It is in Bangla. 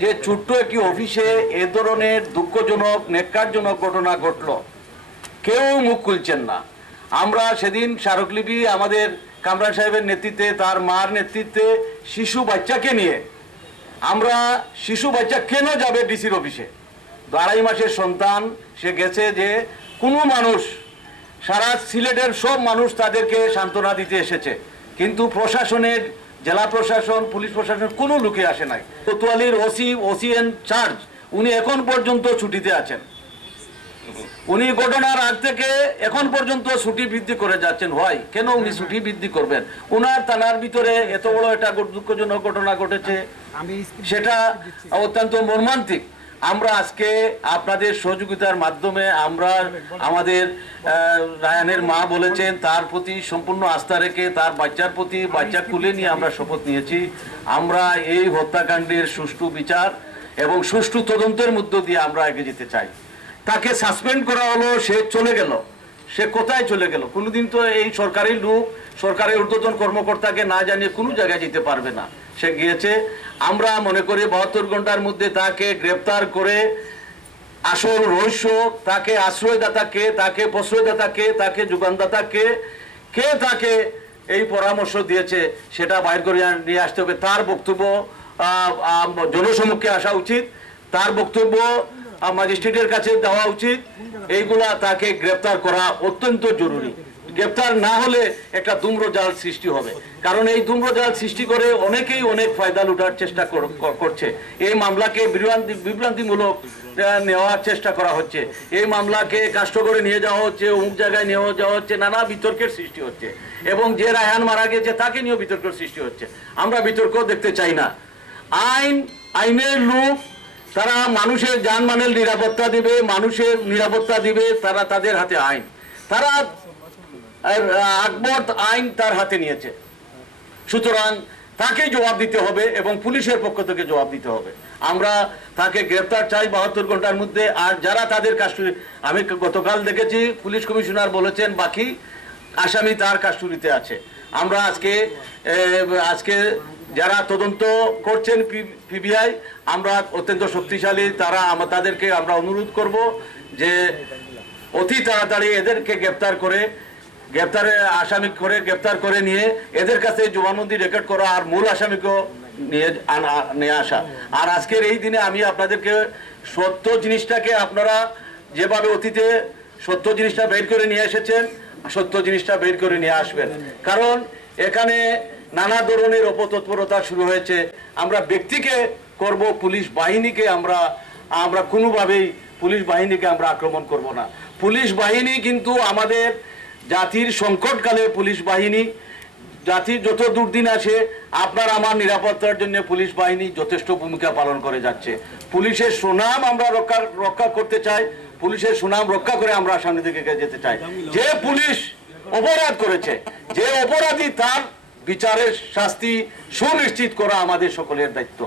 যে ছোট্ট একটি অফিসে এ ধরনের দুঃখজনক নেককারজনক ঘটনা ঘটল, কেউ মুখ খুলছেন না। আমরা সেদিন স্মারকলিপি আমাদের কামরান সাহেবের নেতৃত্বে, তার মার নেতৃত্বে শিশু বাচ্চাকে নিয়ে আমরা, শিশু বাচ্চা কেন যাবে ডিসির অফিসে? 2.5 মাসের সন্তান, সে গেছে যে কোনো মানুষ, সারা সিলেটের সব মানুষ তাদেরকে সান্ত্বনা দিতে এসেছে, কিন্তু প্রশাসনের, জেলা প্রশাসন, পুলিশ প্রশাসন কোনো লোকে আসে নাই। কোতোয়ালির ওসিএন চার্জ উনি এখন পর্যন্ত ছুটিতে আছেন। উনি ঘটনার আগ থেকে এখন পর্যন্ত ছুটি বৃদ্ধি করে যাচ্ছেন। হয় কেন উনি ছুটি বৃদ্ধি করবেন? উনার থানার ভিতরে এত বড় একটা দুঃখজনক ঘটনা ঘটেছে, সেটা অত্যন্ত মর্মান্তিক। আমরা আজকে আপনাদের সহযোগিতার মাধ্যমে আমরা আমাদের রায়ানের মা বলেছেন তার প্রতি সম্পূর্ণ আস্থা রেখে তার বাচ্চার প্রতি, বাচ্চা কুলে নিয়ে আমরা শপথ নিয়েছি। আমরা এই হত্যাকাণ্ডের সুষ্ঠু বিচার এবং সুষ্ঠু তদন্তের মধ্য দিয়ে আমরা এগিয়ে যেতে চাই। তাকে সাসপেন্ড করা হলো, সে চলে গেল, সে কোথায় চলে গেল? কোনোদিন তো এই সরকারি লোক, সরকারের ঊর্ধ্বতন কর্মকর্তাকে না জানিয়ে কোনো জায়গায় যেতে পারবে না। সে গিয়েছে। আমরা মনে করি 72 ঘন্টার মধ্যে তাকে গ্রেপ্তার করে আসল রহস্য, তাকে আশ্রয়দাতা কে, তাকে প্রশ্রয়দাতা কে, তাকে যোগানদাতা কে, কে তাকে এই পরামর্শ দিয়েছে সেটা বাইর করে নিয়ে আসতে হবে। তার বক্তব্য জনসমক্ষে আসা উচিত, তার বক্তব্য ম্যাজিস্ট্রেটের কাছে দেওয়া উচিত। এইগুলা তাকে গ্রেপ্তার করা অত্যন্ত জরুরি। গ্রেপ্তার না হলে একটা ধূম্রজাল সৃষ্টি হবে, কারণ এই ধূম্রজাল সৃষ্টি করে অনেকেই অনেক ফায়দা লুটার চেষ্টা করছে। এই মামলাকে বিভ্রান্তিমূলক নেওয়ার চেষ্টা করা হচ্ছে, এই মামলাকে কাষ্ট করে নিয়ে যাওয়া হচ্ছে, অমুক জায়গায় নিয়ে যাওয়া হচ্ছে, নানা বিতর্কের সৃষ্টি হচ্ছে, এবং যে রায়হান মারা গেছে তাকে নিয়েও বিতর্কের সৃষ্টি হচ্ছে। আমরা বিতর্ক দেখতে চাই না। আইনের লোক, তারা মানুষের জানমালের নিরাপত্তা দিবে, মানুষের নিরাপত্তা দিবে, তারা তাদের হাতে আইন, তারা আকবর আইন তার হাতে নিয়েছে। সুতরাং তাকে জবাব দিতে হবে এবং পুলিশের পক্ষ থেকে জবাব দিতে হবে। আমরা তাকে গ্রেপ্তার চাই 72 ঘন্টার মধ্যে। আর যারা তাদের কাস্টডি, আমি গতকাল দেখেছি পুলিশ কমিশনার বলেছেন বাকি আসামি তার কাস্টডিতে আছে। আমরা আজকে যারা তদন্ত করছেন পিবিআই, আমরা অত্যন্ত শক্তিশালী, তাদেরকে আমরা অনুরোধ করব যে অতি তাড়াতাড়ি এদেরকে গ্রেপ্তার করে নিয়ে এদের কাছে জবানবন্দি রেকর্ড করা আর মূল আসামিকেও নিয়ে আসা। আর আজকের এই দিনে আমি আপনাদেরকে সত্য জিনিসটাকে, আপনারা যেভাবে অতীতে সত্য জিনিসটা বের করে নিয়ে এসেছেন, সত্য জিনিসটা বের করে নিয়ে আসবেন। কারণ এখানে নানা ধরনের অপতৎপরতা শুরু হয়েছে। আমরা ব্যক্তিকে করব, পুলিশ বাহিনীকে আমরা কোনোভাবেই পুলিশ বাহিনীকে আমরা আক্রমণ করব না। পুলিশ বাহিনী কিন্তু আমাদের জাতির সংকটকালে পুলিশ বাহিনী, জাতির যত দুর্দিন আসে, আপনার আমার নিরাপত্তার জন্য পুলিশ বাহিনী যথেষ্ট ভূমিকা পালন করে যাচ্ছে। পুলিশের সুনাম আমরা রক্ষা করতে চাই, পুলিশের সুনাম রক্ষা করে আমরা সামনের দিকে যেতে চাই। যে পুলিশ অপরাধ করেছে, যে অপরাধী, তার বিচারের শাস্তি সুনিশ্চিত করা আমাদের সকলের দায়িত্ব।